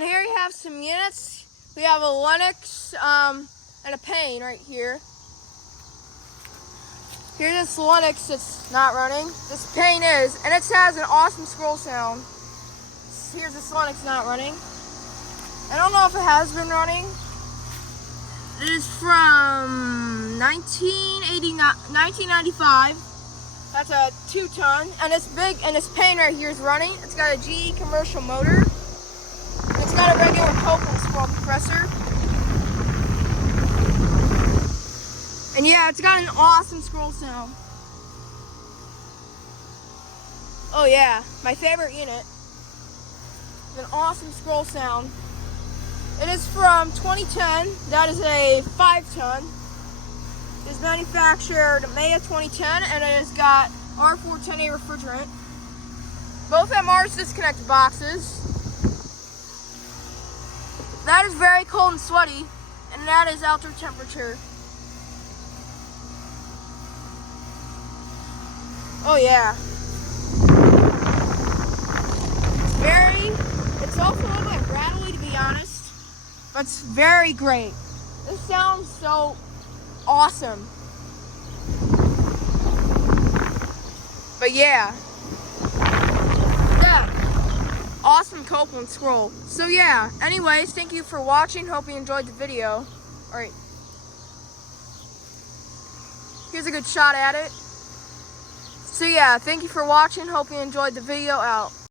on here you have some units. We have a Lennox and a Payne right here. Here's this Lennox that's not running. This Payne is, and it has an awesome scroll sound. Here's this Lennox not running. I don't know if it has been running. It is from 1995. That's a 2-ton, and it's big, and this Payne right here is running. It's got a GE commercial motor. It's got a regular Copeland scroll compressor. And yeah, it's got an awesome scroll sound. Oh yeah, my favorite unit. An awesome scroll sound. It is from 2010. That is a 5-ton. It is manufactured May of 2010, and it has got R410A refrigerant. Both MRs disconnect boxes. That is very cold and sweaty, and that is outdoor temperature. Oh yeah. It's also a little bit rattly, to be honest, but it's very great. This sounds so awesome. But yeah. Awesome Copeland scroll. So yeah, anyways, thank you for watching. Hope you enjoyed the video. Alright. Here's a good shot at it. So yeah, thank you for watching. Hope you enjoyed the video. Out.